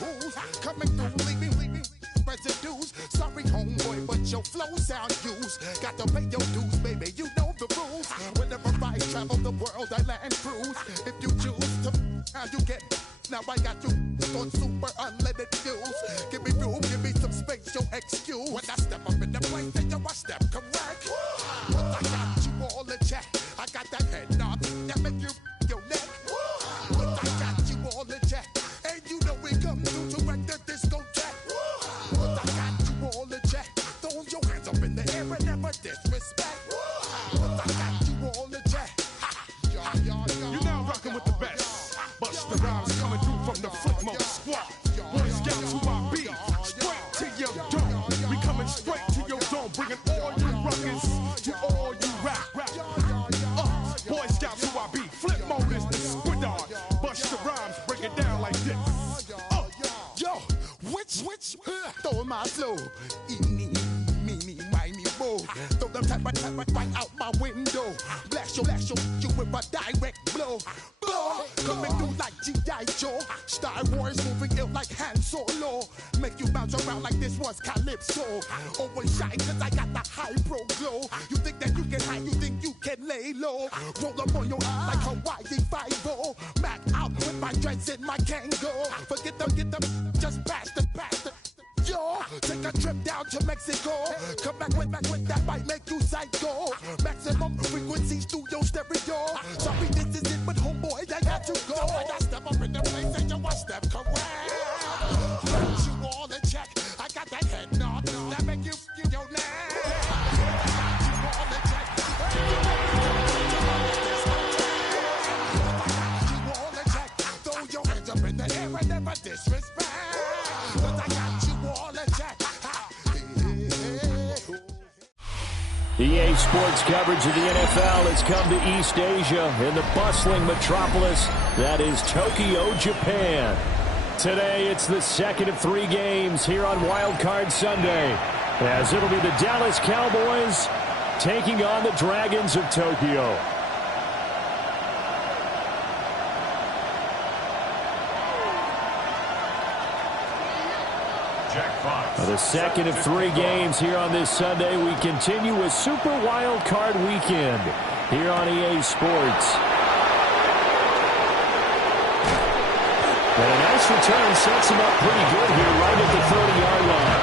rules. Coming through, leaving residues. Sorry, homeboy, but your flow sound used. Got to pay your dues, baby, you know the rules. Whenever I travel the world, I land cruise. If you choose to, how you get. Now I got you on super unlimited views. Give me room, give me some space, your excuse. When I step up in the place, then I step correct. But I got you all in check. I got that head nod that make you your neck. But I got you all in check. And you know we come through to wreck the discotheque. But I got you all in check. Throw your hands up in the air and never disrespect. But I got you all in check. You're now rocking with the best. Busta Rhymes coming through from the Flipmo squad. Boy Scouts who I be, straight to your dome. We coming straight to your dome, bringing all you ruckus to all you rap. Boy Scouts who I be, Flipmo is the squad. Busta Rhymes break it down like this. Yo, which, throw my flow. Eeny, meeny, miny, mo. Throw them type right out my window. Blast you with a direct blow. Coming through like G.I. Joe. Star Wars moving ill like Han Solo. Make you bounce around like this was Calypso. Always shine cause I got the high pro glow. You think that you can hide, you think you can lay low. Roll up on your eye like Hawaii 5-0. Mac out with my dreads in my Kango. Forget them, just bash the. Yo, take a trip down to Mexico. Come back with that might make you psycho. Maximum frequency studio stereo. Sorry, this is it, but homeboy, I got to go. I got step up in the place and you want step correct. Got you all in check. I got that head nod that make you your neck. I got you all in check. I got you all in check. Throw your hands up in the air and never disrespect. But I got you all in check. EA Sports coverage of the NFL has come to East Asia in the bustling metropolis that is Tokyo, Japan. Today, it's the second of 3 games here on Wild Card Sunday, as it'll be the Dallas Cowboys taking on the Dragons of Tokyo. The second of 3 games here on this Sunday. We continue with Super Wild Card Weekend here on EA Sports. And a nice return sets him up pretty good here right at the 30-yard line.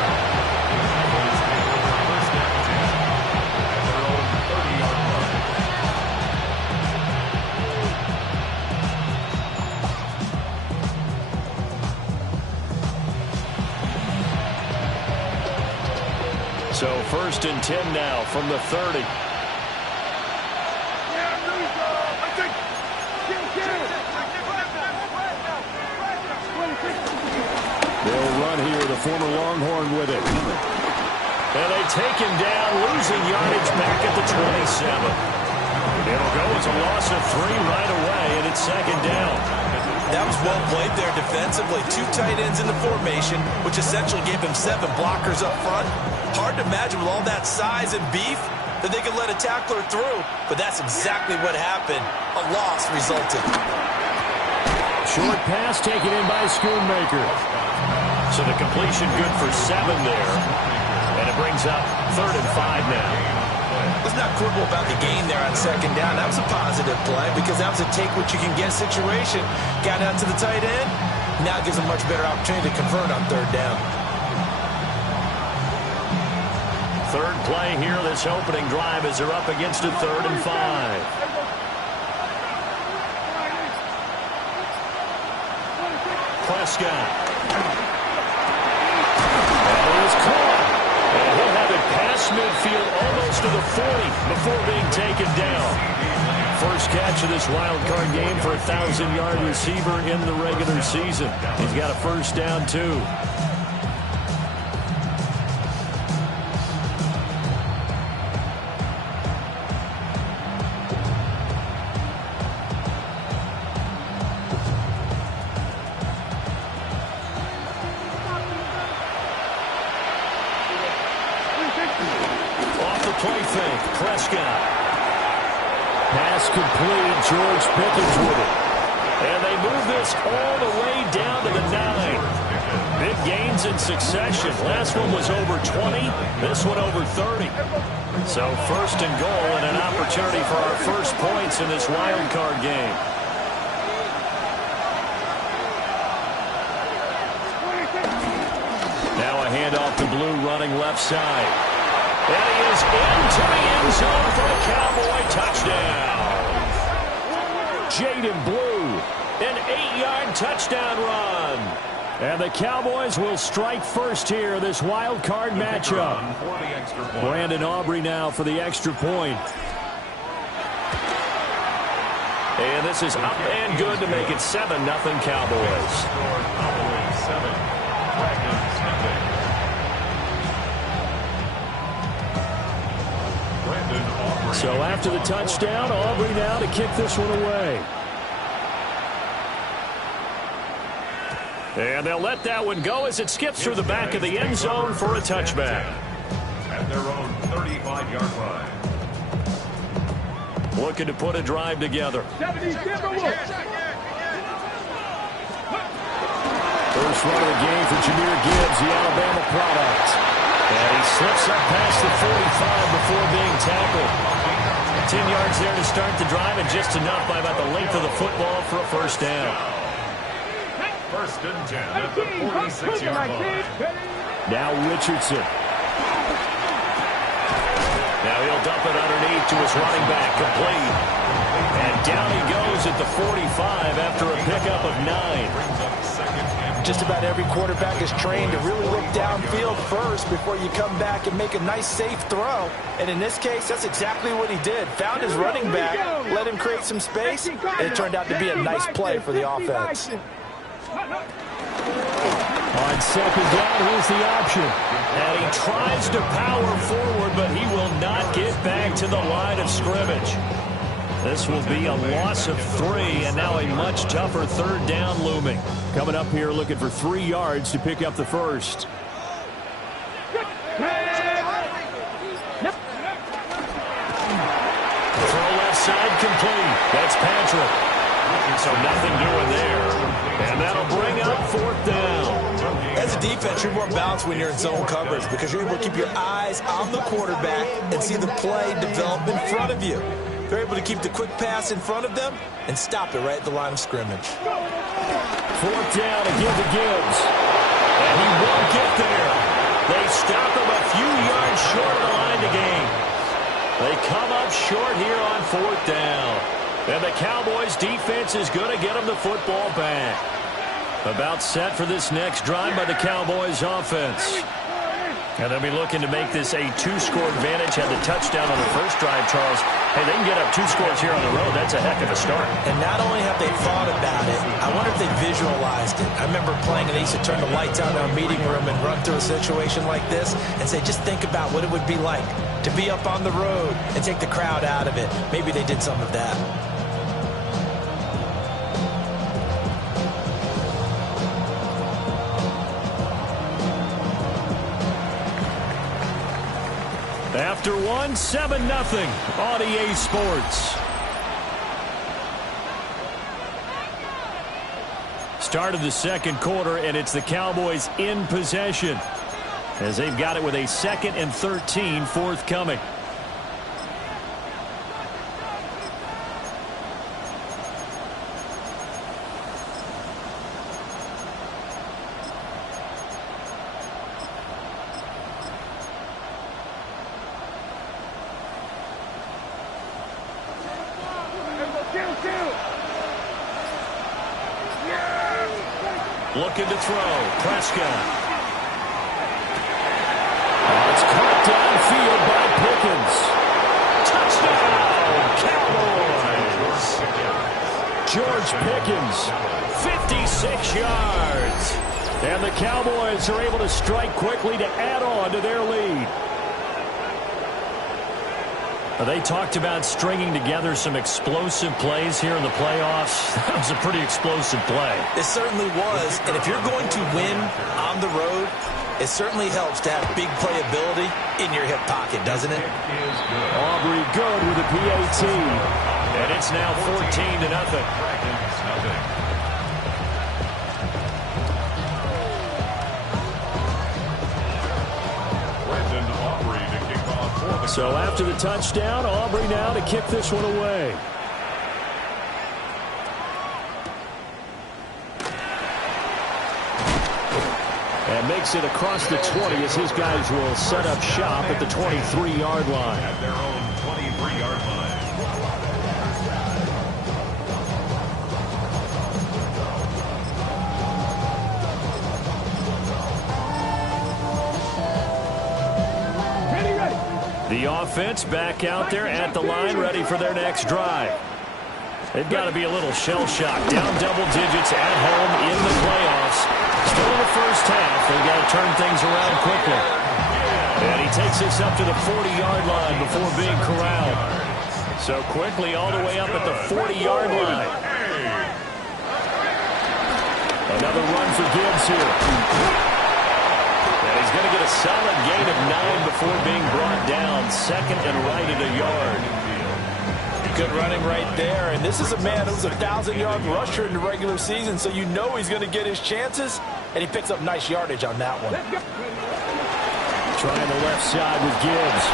So 1st and 10 now from the 30. They'll run here, the former Longhorn with it. And they take him down, losing yardage back at the 27. It'll go as a loss of 3 right away, and it's 2nd down. That was well played there defensively. 2 tight ends in the formation, which essentially gave him 7 blockers up front. Hard to imagine with all that size and beef that they could let a tackler through, but that's exactly what happened. A loss resulted. Short pass taken in by Schoonmaker. So the completion good for 7 there. And it brings up 3rd and 5 now. Let's not quibble about the gain there on 2nd down. That was a positive play because that was a take-what-you-can-get situation. Got out to the tight end. Now it gives them much better opportunity to convert on 3rd down. 3rd play here this opening drive as they're up against a 3rd and 5. Prescott. That is caught. And he'll have it past midfield almost to the 40 before being taken down. First catch of this wild card game for a 1,000-yard receiver in the regular season. He's got a 1st down, too. Play fake, Prescott. Pass complete, George Pickens with it. And they move this all the way down to the 9. wins in succession. Last one was over 20. This one over 30. So first and goal and an opportunity for our first points in this wild card game. Now a handoff to Blue running left side. And he is into the end zone for a Cowboy touchdown. Jaden Blue, an 8-yard touchdown run. And the Cowboys will strike first here, this wild card matchup. Brandon Aubrey now for the extra point. And this is up and good to make it 7-0 Cowboys. So after the touchdown, Aubrey now to kick this one away. And they'll let that one go as it skips through the back of the end zone for a touchback. At their own 35-yard line. Looking to put a drive together. First run of the game for Jahmyr Gibbs, the Alabama product. And he slips up past the 45 before being tackled. 10 yards there to start the drive, and just enough by about the length of the football for a first down. First and 10 at the 46-yard line. Now Richardson. Now he'll dump it underneath to his running back, complete. And down he goes at the 45 after a pickup of 9. Just about every quarterback is trained to really look downfield first before you come back and make a nice, safe throw. And in this case, that's exactly what he did. Found his running back, let him create some space, and it turned out to be a nice play for the offense. On second down, here's the option. And he tries to power forward, but he will not get back to the line of scrimmage. This will be a loss of 3, and now a much tougher third down looming. Coming up here looking for 3 yards to pick up the first. Throw left side complete. That's Patrick. So nothing doing there. And that'll bring up 4th down. As a defense, you're more balanced when you're in zone coverage because you're able to keep your eyes on the quarterback and see the play develop in front of you. They're able to keep the quick pass in front of them and stop it right at the line of scrimmage. 4th down to give to Gibbs. And he won't get there. They stop him a few yards short of the line to gain. They come up short here on 4th down. And the Cowboys defense is going to get them the football back. About set for this next drive by the Cowboys offense. And they'll be looking to make this a 2-score advantage. Had the touchdown on the first drive, Charles. Hey, they can get up 2 scores here on the road. That's a heck of a start. And not only have they thought about it, I wonder if they visualized it. I remember playing, and they used to turn the lights on in our meeting room and run through a situation like this and say, just think about what it would be like to be up on the road and take the crowd out of it. Maybe they did some of that. After 1, 7-0 on EA Sports. Start of the second quarter, and it's the Cowboys in possession as they've got it with a 2nd and 13 forthcoming. Looking to throw. Prescott. It's caught downfield by Pickens. George Pickens, 56 yards. And the Cowboys are able to strike quickly to add on to their lead. They talked about stringing together some explosive plays here in the playoffs. That was a pretty explosive play. It certainly was. And if you're going to win on the road, it certainly helps to have big playability in your hip pocket, doesn't it? Aubrey good with a PAT. And it's now 14-0. So after the touchdown, Aubrey now to kick this one away. And makes it across the 20 as his guys will set up shop at the 23-yard line. At their own 23-yard line. The offense back out there at the line, ready for their next drive. They've got to be a little shell-shocked. Down double digits at home in the playoffs. Still in the first half. They've got to turn things around quickly. And he takes this up to the 40-yard line before being corralled. So quickly all the way up at the 40-yard line. Another run for Gibbs here. And he's going to get a solid gain of 9 before being brought down. Second and right at a yard. Good running right there. And this is a man who's a 1,000-yard rusher in the regular season, so you know he's going to get his chances. And he picks up nice yardage on that one. Trying the left side with Gibbs.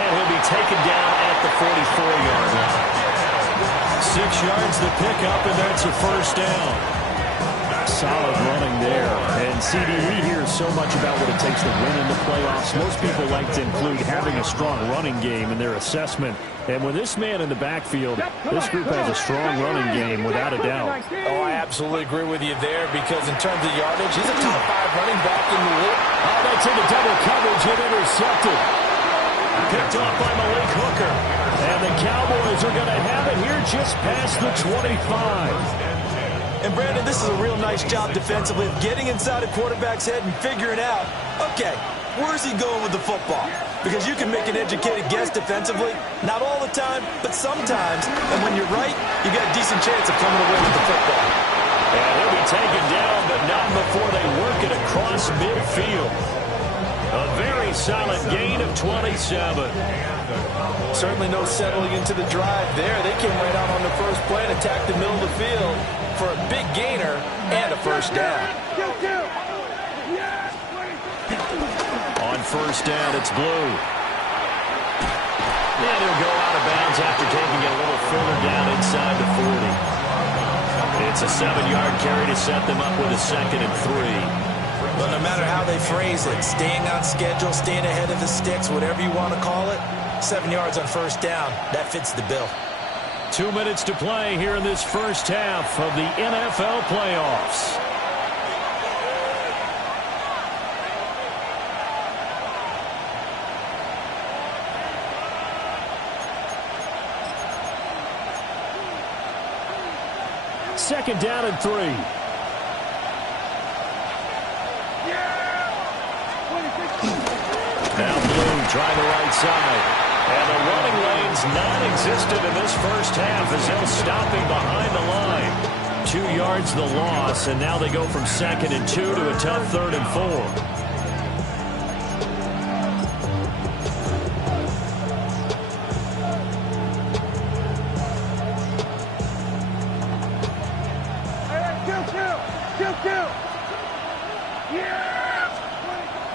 And he'll be taken down at the 44-yard line. 6 yards the pickup, and that's a first down. Solid running there. And CD, we hear so much about what it takes to win in the playoffs. Most people like to include having a strong running game in their assessment. And with this man in the backfield, this group has a strong running game without a doubt. Oh, I absolutely agree with you there, because in terms of yardage, he's a top 5 running back in the league. Oh, that's into double coverage and intercepted. Picked off by Malik Hooker. And the Cowboys are going to have it here just past the 25. And, Brandon, this is a real nice job defensively of getting inside a quarterback's head and figuring out, okay, where's he going with the football? Because you can make an educated guess defensively, not all the time, but sometimes. And when you're right, you got a decent chance of coming away with the football. And he'll be taken down, but not before they work it across midfield. A very solid gain of 27. Certainly no settling into the drive there. They came right out on the first play and attacked the middle of the field for a big gainer and a first down. On first down, it's Blue. And he'll go out of bounds after taking it a little further down inside the 40. It's a 7-yard carry to set them up with a 2nd and 3. Well, no matter how they phrase it, staying on schedule, staying ahead of the sticks, whatever you want to call it, 7 yards on first down, that fits the bill. 2 minutes to play here in this first half of the NFL playoffs. Second down and 3. Now Blue trying the right side. And the running lane's non-existent in this first half as they'll stop him behind the line. 2 yards the loss, and now they go from 2nd and 2 to a tough 3rd and 4.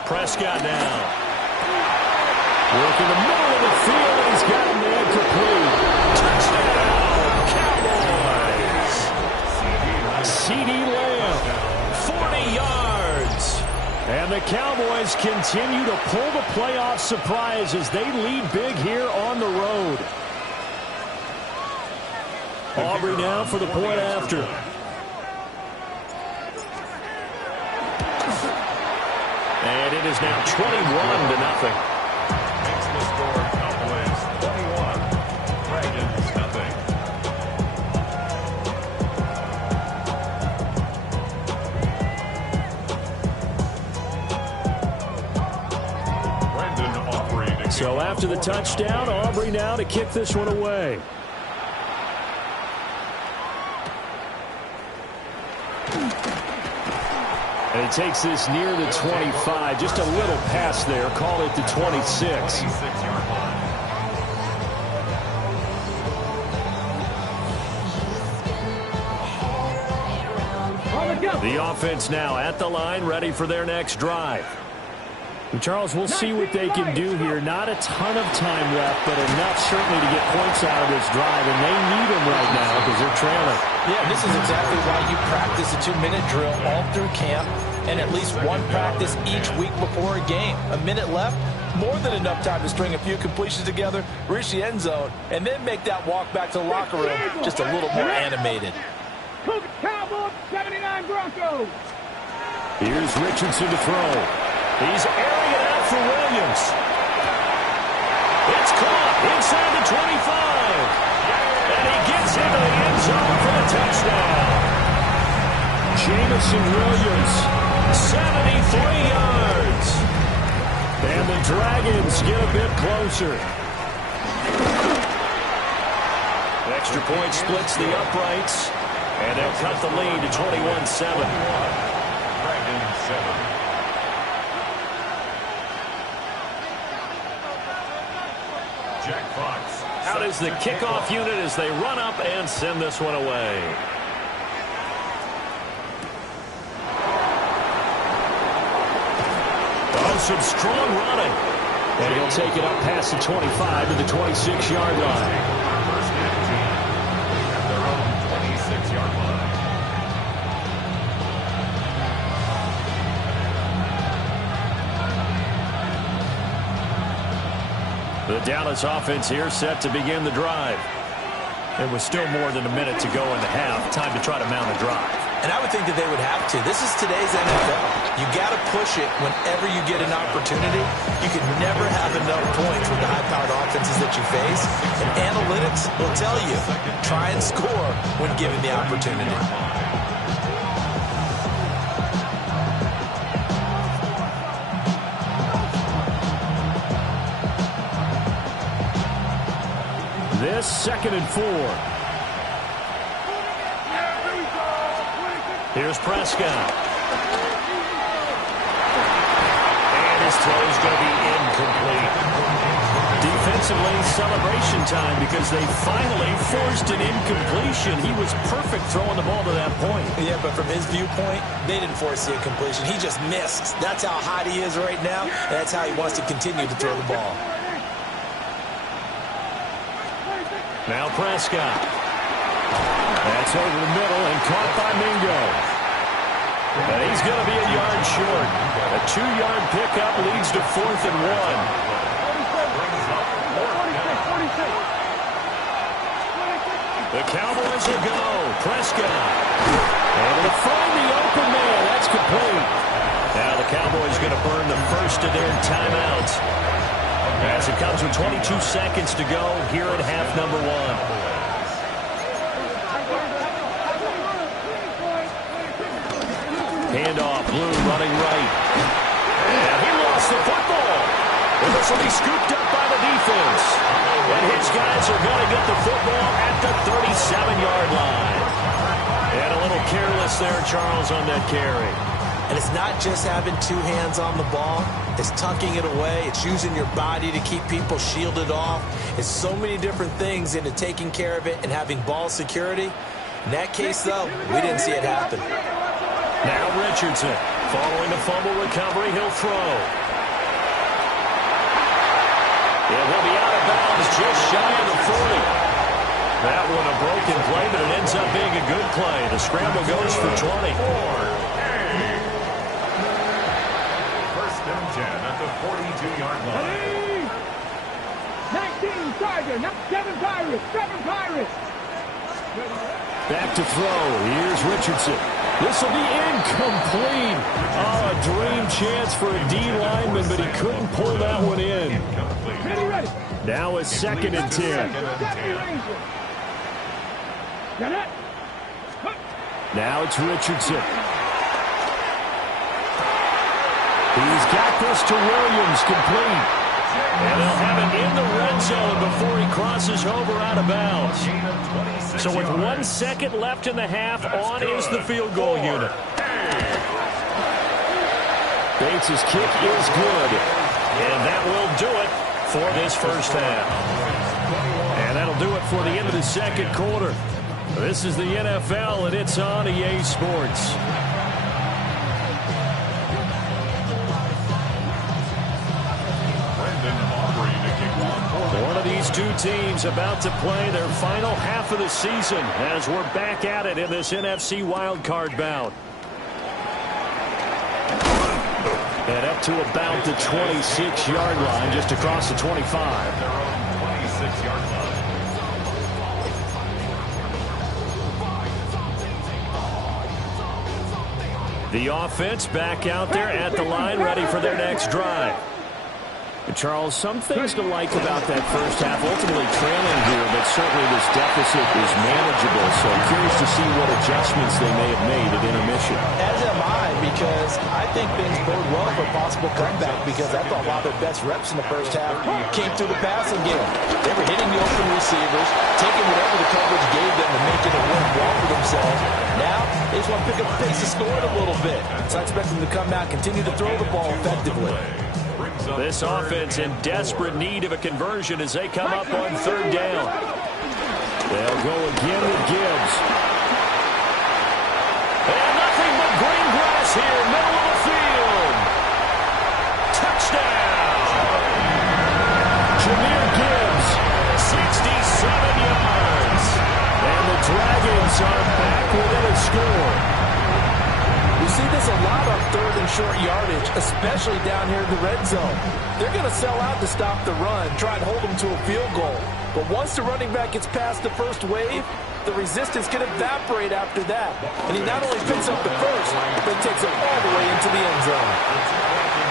Prescott now. Working the middle of the field, and he's got him there complete. Touchdown, Cowboys! CD Lamb, 40 yards. And the Cowboys continue to pull the playoff surprise as they lead big here on the road. Aubrey now for the point after. And it is now 21-0. Makes the score Cowboys 21, Dragons nothing. Brendan Aubrey. So after the touchdown, Aubrey now to kick this one away. And he takes this near the 25. Just a little pass there. Call it the 26. The offense now at the line, ready for their next drive. And Charles, we'll see what they can do here. Not a ton of time left, but enough certainly to get points out of this drive, and they need them right now because they're trailing. Yeah, this is exactly why you practice a 2-minute drill all through camp and at least one practice each week before a game. A minute left, more than enough time to string a few completions together, reach the end zone, and then make that walk back to the locker room just a little more animated. Cowboys, 79 Broncos. Here's Richardson to throw. He's airing it out for Williams. It's caught inside the 25. And he gets into the end zone for the touchdown. Jamison Williams, 73 yards. And the Dragons get a bit closer. Extra point splits the uprights. And they'll cut the lead to 21-7. Dragons 7. Jack Fox. Out is the kickoff unit as they run up and send this one away. Oh, some strong running. And he'll take it up past the 25 to the 26-yard line. First and 10 at their own 26-yard line. The Dallas offense here set to begin the drive. It was still more than a minute to go in the half. Time to try to mount a drive. And I would think that they would have to. This is today's NFL. You got to push it whenever you get an opportunity. You can never have enough points with the high-powered offenses that you face. And analytics will tell you, try and score when given the opportunity. This 2nd and 4. Here's Prescott. And his throw is going to be incomplete. Defensively, celebration time because they finally forced an incompletion. He was perfect throwing the ball to that point. Yeah, but from his viewpoint, they didn't force the incompletion. He just missed. That's how hot he is right now, and that's how he wants to continue to throw the ball. Now Prescott. That's over the middle and caught by Mingo. And he's going to be a yard short. A 2-yard pickup leads to 4th and 1. The Cowboys will go. Prescott. Able to find the open man. That's complete. Now the Cowboys going to burn the first of their timeouts. As it comes with 22 seconds to go here in half number 1. Handoff, Blue running right. And he lost the football. And this will be scooped up by the defense. And his guys are going to get the football at the 37-yard line. And a little careless there, Charles, on that carry. And it's not just having 2 hands on the ball. It's tucking it away. It's using your body to keep people shielded off. It's so many different things into taking care of it and having ball security. In that case, though, we didn't see it happen. Now Richardson, following the fumble recovery, he'll throw. It will be out of bounds just shy of the 40. That one a broken play, but it ends up being a good play. The scramble goes for 20. First and 10 at the 42-yard line. 19 Tiger, not 7 Pirates, 7 Pirates. Back to throw. Here's Richardson. This will be incomplete. Oh, a dream chance for a D lineman, but he couldn't pull that one in. Ready. Now a 2nd and 10. Now it's Richardson. He's got this to Williams, complete. And they'll have it in the red zone before he crosses over out of bounds. So with 1 second left in the half, on is the field goal unit. Bates' kick is good. And that will do it for this first half. And that'll do it for the end of the second quarter. This is the NFL, and it's on EA Sports. two teams about to play their final half of the season as we're back at it in this NFC wildcard bout. And up to about the 26-yard line, just across the 25. Their own 26-yard line. The offense back out there at the line, ready for their next drive. Charles, some things to like about that first half. Ultimately trailing here, but certainly this deficit is manageable. So I'm curious to see what adjustments they may have made at intermission. As am I, because I think things bode well for a possible comeback, because I thought a lot of their best reps in the first half came through the passing game. They were hitting the open receivers, taking whatever the coverage gave them and making it work well for themselves. Now, they just want to pick up the pace of scoring a little bit. So I expect them to come out, continue to throw the ball effectively. This offense in desperate need of a conversion as they come up on third down. They'll go again with Gibbs. And nothing but green grass here, middle of the field. Touchdown! Jahmyr Gibbs, 67 yards. And the Dragons are back within a score. We see this a lot on third and short yardage, especially down here in the red zone. They're going to sell out to stop the run, try and hold them to a field goal. But once the running back gets past the first wave, the resistance can evaporate after that. And he not only picks up the first, but takes it all the way into the end zone.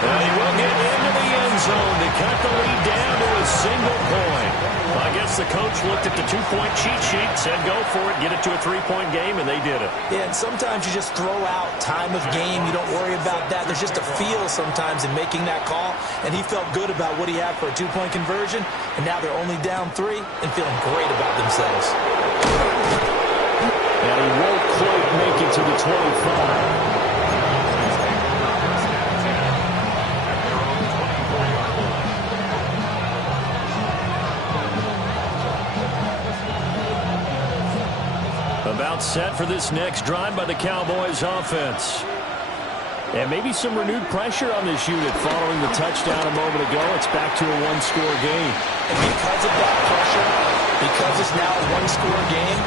And he will get into the end zone to cut the lead down to a single point. I guess the coach looked at the two-point cheat sheet, said go for it, get it to a three-point game, and they did it. Yeah, and sometimes you just throw out time of game. You don't worry about that. There's just a feel sometimes in making that call, and he felt good about what he had for a two-point conversion, and now they're only down 3 and feeling great about themselves. And he won't quite make it to the 25. About set for this next drive by the Cowboys offense. And maybe some renewed pressure on this unit following the touchdown a moment ago. It's back to a one-score game. And because of that pressure, because it's now a one-score game,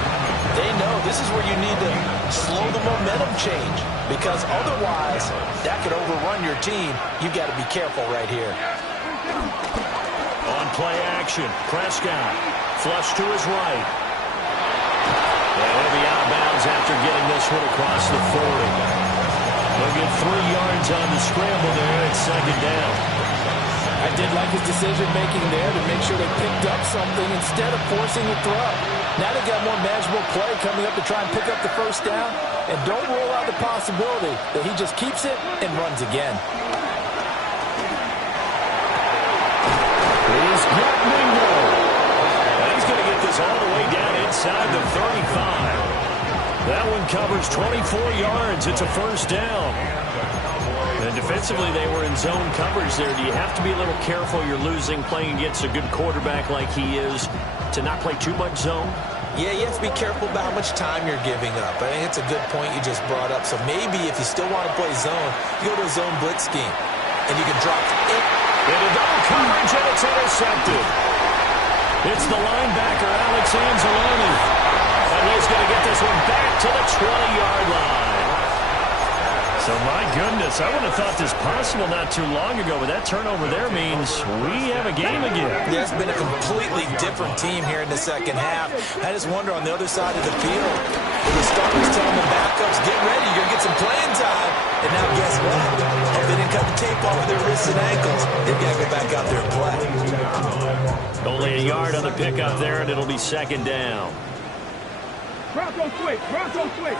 they know this is where you need to slow the momentum change, because otherwise that could overrun your team. You've got to be careful right here. On play action, Prescott flush to his right. And he'll be out of bounds after getting this one across the 40. They'll get 3 yards on the scramble there at second down. I did like his decision-making there to make sure they picked up something instead of forcing the throw. Now they got more manageable play coming up to try and pick up the first down. And don't rule out the possibility that he just keeps it and runs again. It is Greg Mingo. He's going to get this all the way down inside the 35. That one covers 24 yards. It's a first down. And defensively, they were in zone coverage there. Do you have to be a little careful? You're losing playing against a good quarterback like he is to not play too much zone? Yeah, you have to be careful about how much time you're giving up. I think it's a good point you just brought up. So maybe if you still want to play zone, you go to a zone blitz scheme. And you can drop it. Into double coverage, and it's intercepted. It's the linebacker, Alex Anzalone. And he's going to get this one back to the 20-yard line. So, my goodness, I would have thought this possible not too long ago, but that turnover there means we have a game again. Yeah, it's been a completely different team here in the second half. I just wonder on the other side of the field, when the starters telling the backups, get ready, you're going to get some playing time. And now guess what? If they didn't cut the tape off of their wrists and ankles, they've got to go back out there and play. Only a yard on the pickup there, and it'll be second down. Bronco switch. Bronco switch.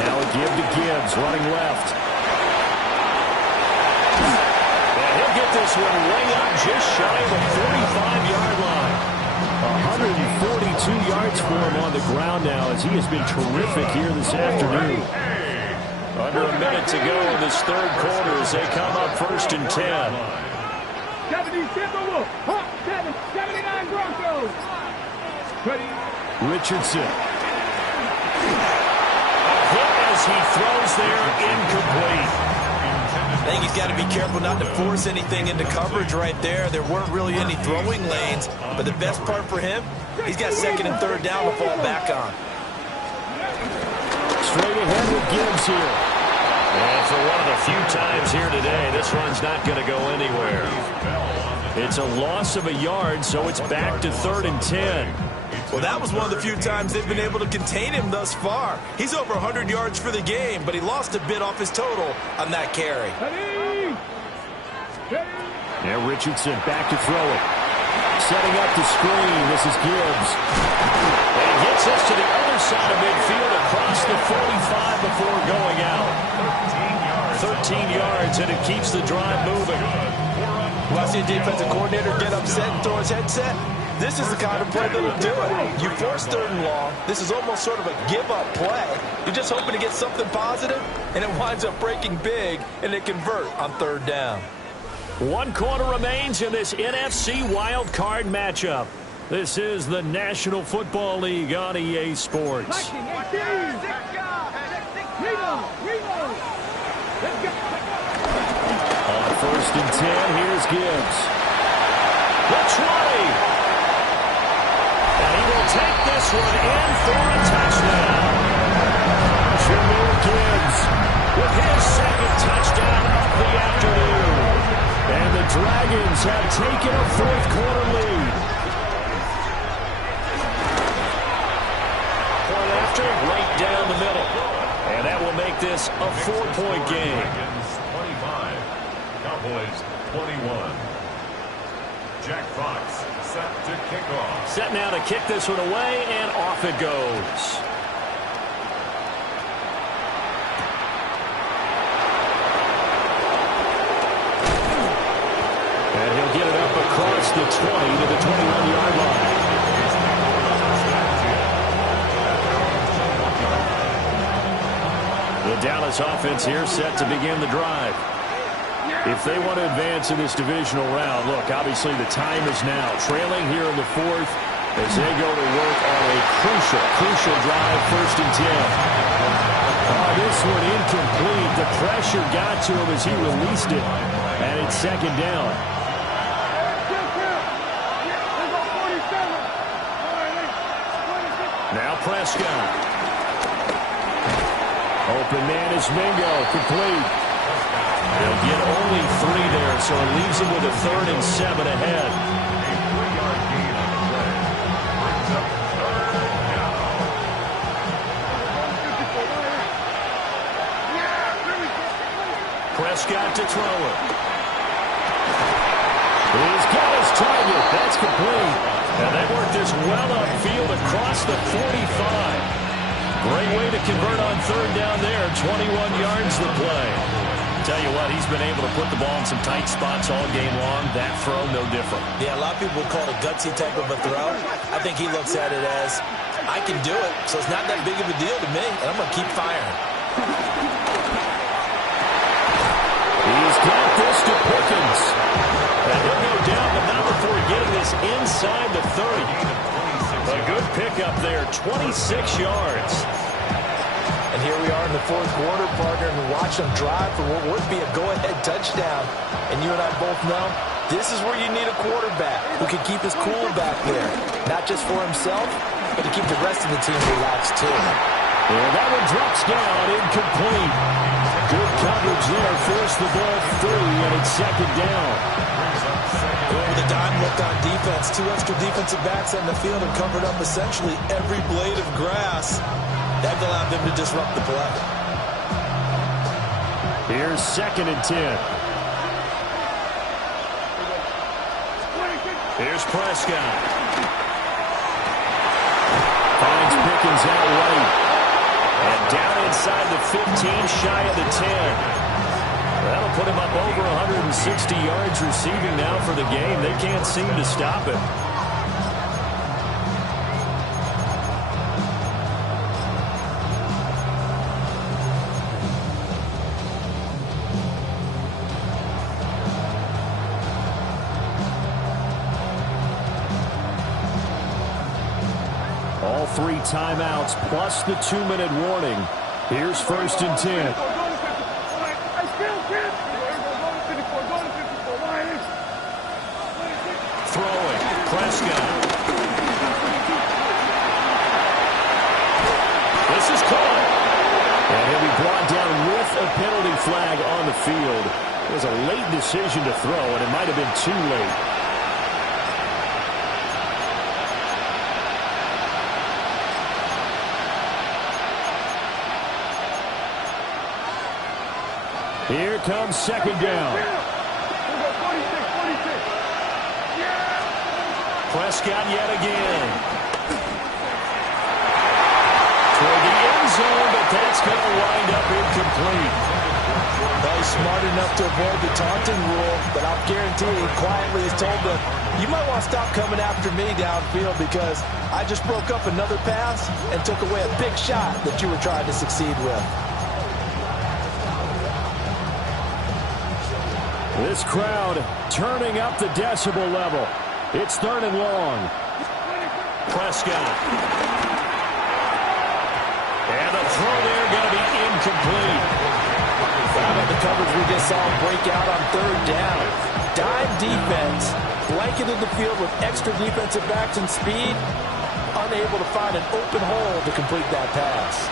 Now a give to Gibbs, running left. And he'll get this one way up just shy of the 45-yard line. 142 yards for him on the ground now as he has been terrific here this afternoon. Under a minute to go in this third quarter as they come up first and 10. 70 Timberwolves. 79 Broncos. Ready. Richardson. As he throws there, incomplete. I think he's got to be careful not to force anything into coverage right there. There weren't really any throwing lanes, but the best part for him, he's got second and third down to fall back on. Straight ahead with Gibbs here. And for one of the few times here today, this run's not going to go anywhere. It's a loss of a yard, so it's back to 3rd and 10. Well, that was one of the few times they've been able to contain him thus far. He's over 100 yards for the game, but he lost a bit off his total on that carry. Now Richardson back to throw it. Setting up the screen. This is Gibbs. And he gets us to the other side of midfield across the 45 before going out. 13 yards, and it keeps the drive moving. Well, I see a defensive coordinator get upset and throw his headset. This is the kind of play that'll do it. You force 3rd and long. This is almost sort of a give-up play. You're just hoping to get something positive, and it winds up breaking big, and they convert on 3rd down. 1 quarter remains in this NFC wild card matchup. This is the National Football League on EA Sports. On 1st and 10, here's Gibbs. The 20. And he will take this one in for a touchdown. Jameer Gibbs with his 2nd touchdown of the afternoon. And the Dragons have taken a 4th quarter lead. Point after, right down the middle. And that will make this a 4-point game. 25, Cowboys 21. Jack Fox set to kick off. Set now to kick this one away, and off it goes. And he'll get it up across the 20 to the 21-yard line. The Dallas offense here set to begin the drive. If they want to advance in this divisional round, look, obviously the time is now. Trailing here in the 4th as they go to work on a crucial drive, 1st and 10. This one incomplete. The pressure got to him as he released it, and it's 2nd down. Now Prescott. Open man is Mingo, complete. They'll get only 3 there, so it leaves them with a 3rd and 7 ahead. Prescott to throw it. He's got his target. That's complete. And they work this well upfield across the 45. Great way to convert on 3rd down there. 21 yards the play. Tell you what, he's been able to put the ball in some tight spots all game long. That throw, no different. Yeah, a lot of people would call it a gutsy type of a throw. I think he looks at it as, I can do it, so it's not that big of a deal to me, and I'm going to keep firing. He's got this to Pickens. And he'll go down, but not before getting this inside the 30. A good pickup there, 26 yards. And here we are in the 4th quarter, partner, and watch them drive for what would be a go-ahead touchdown. And you and I both know this is where you need a quarterback who can keep his cool back there. Not just for himself, but to keep the rest of the team relaxed, too. And that one drops down, incomplete. Good coverage there, forced the ball free, and it's 2nd down. With a dime look on defense, 2 extra defensive backs on the field and covered up essentially every blade of grass. That allowed them to disrupt the play. Here's 2nd and 10. Here's Prescott. Finds Pickens out right. And down inside the 15, shy of the 10. That'll put him up over 160 yards receiving now for the game. They can't seem to stop him. All 3 timeouts plus the 2-minute warning. Here's 1st and 10. Prescott. This is caught. And he'll be brought down with a penalty flag on the field. It was a late decision to throw, and it might have been too late. Here comes second down. Prescott yet again. Toward the end zone, but that's going to wind up incomplete. Well, he's smart enough to avoid the taunting rule, but I'll guarantee he quietly has told them, you might want to stop coming after me downfield because I just broke up another pass and took away a big shot that you were trying to succeed with. This crowd turning up the decibel level. It's 3rd and long. Prescott. And the throw there going to be incomplete. How about the coverage we just saw break out on 3rd down? Dime defense, blanketed the field with extra defensive backs and speed, unable to find an open hole to complete that pass.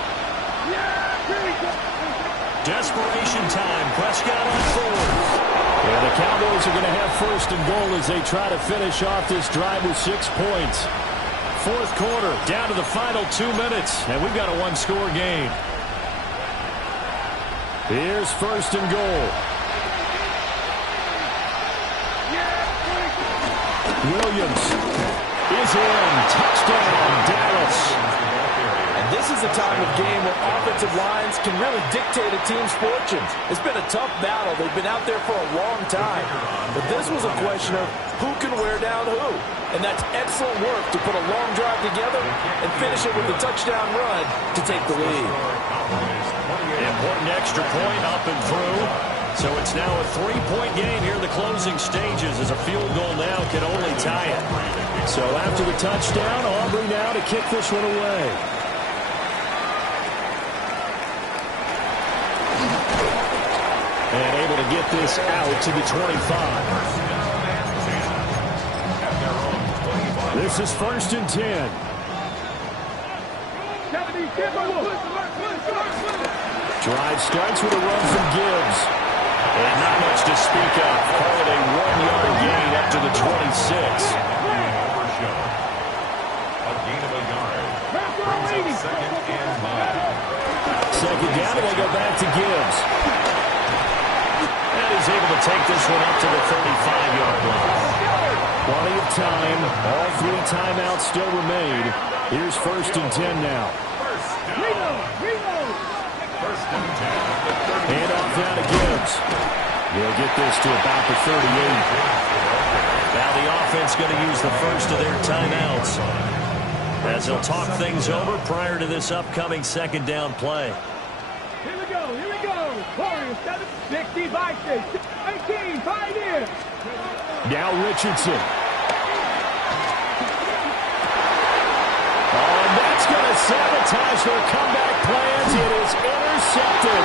Desperation time. Prescott on 4th. And the Cowboys are going to have 1st and goal as they try to finish off this drive with 6 points. 4th quarter, down to the final 2 minutes, and we've got a one-score game. Here's 1st and goal. Williams is in. Touchdown, Dallas. And this is a time of game where offensive lines can really dictate a team's fortunes. It's been a tough battle. They've been out there for a long time. But this was a question of who can wear down who. And that's excellent work to put a long drive together and finish it with a touchdown run to take the lead. Important extra point up and through. So it's now a 3-point game here in the closing stages as a field goal now can only tie it. So after the touchdown, Aubrey now to kick this one away. And able to get this out to the 25. This is 1st and 10. Drive starts with a run from Gibbs. And not much to speak of. Call it a 1-yard gain up to the 26. A gain of a yard. Brings up 2nd and 9. Second down, and they go back to Gibbs. And he's able to take this one up to the 35-yard line. Plenty of time. All 3 timeouts still remain. Here's 1st and 10 now. Hand off now to Gibbs. He'll get this to about the 38. Now the offense going to use the first of their timeouts as they'll talk things over prior to this upcoming 2nd down play. Here we go, here we go. Warriors 7, 60 by 6, 19, 5 in. Now Richardson. Oh, and that's going to sabotage their comeback plans. It is intercepted.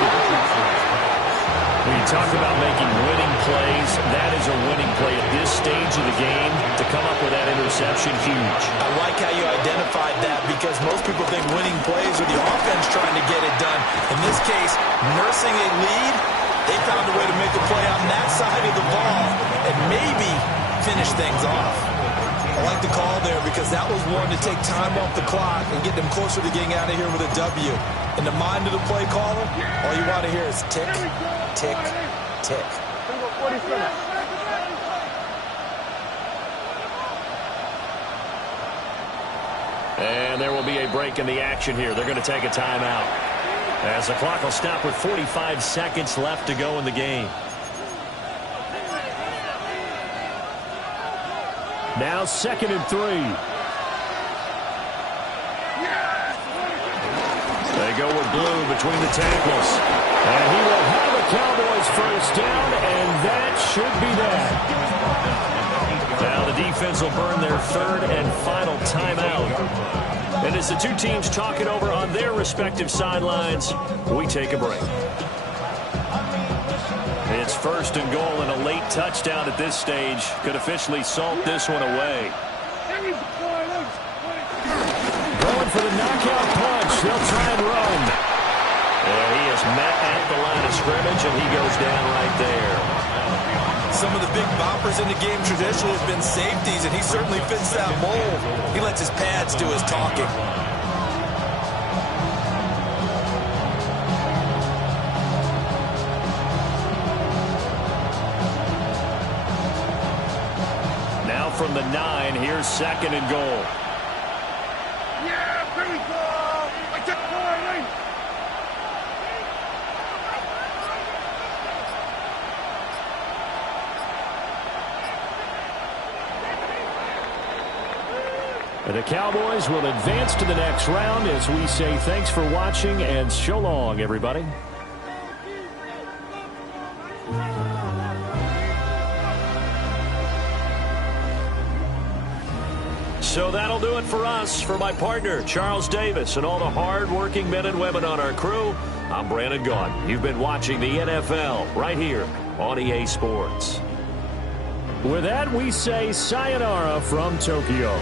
When you talk about making winning plays, that is a winning play at this stage of the game. To come up with that interception, huge. I like how you identified that because most people think winning plays are the offense trying to get it done. In this case, nursing a lead, they found a way to make a play on that side of the ball and maybe finish things off. I like the call there because that was one to take time off the clock and get them closer to getting out of here with a W. In the mind of the play caller, all you want to hear is tick, tick, tick. And there will be a break in the action here. They're going to take a timeout as the clock will stop with 45 seconds left to go in the game. Now 2nd and 3. They go with Blue between the tackles. And he will have a Cowboys 1st down, and that should be that. Now the defense will burn their 3rd and final timeout. And as the two teams talk it over on their respective sidelines, we take a break. It's 1st and goal, and a late touchdown at this stage could officially salt this one away. Going for the knockout punch. They'll try and run. And he is met at the line of scrimmage, and he goes down right there. Some of the big boppers in the game traditionally have been safeties, and he certainly fits that mold. He lets his pads do his talking. Now from the 9, here's 2nd and goal. And the Cowboys will advance to the next round as we say thanks for watching and so long, everybody. So that'll do it for us. For my partner, Charles Davis, and all the hard-working men and women on our crew, I'm Brandon Gaudin. You've been watching the NFL right here on EA Sports. With that, we say sayonara from Tokyo.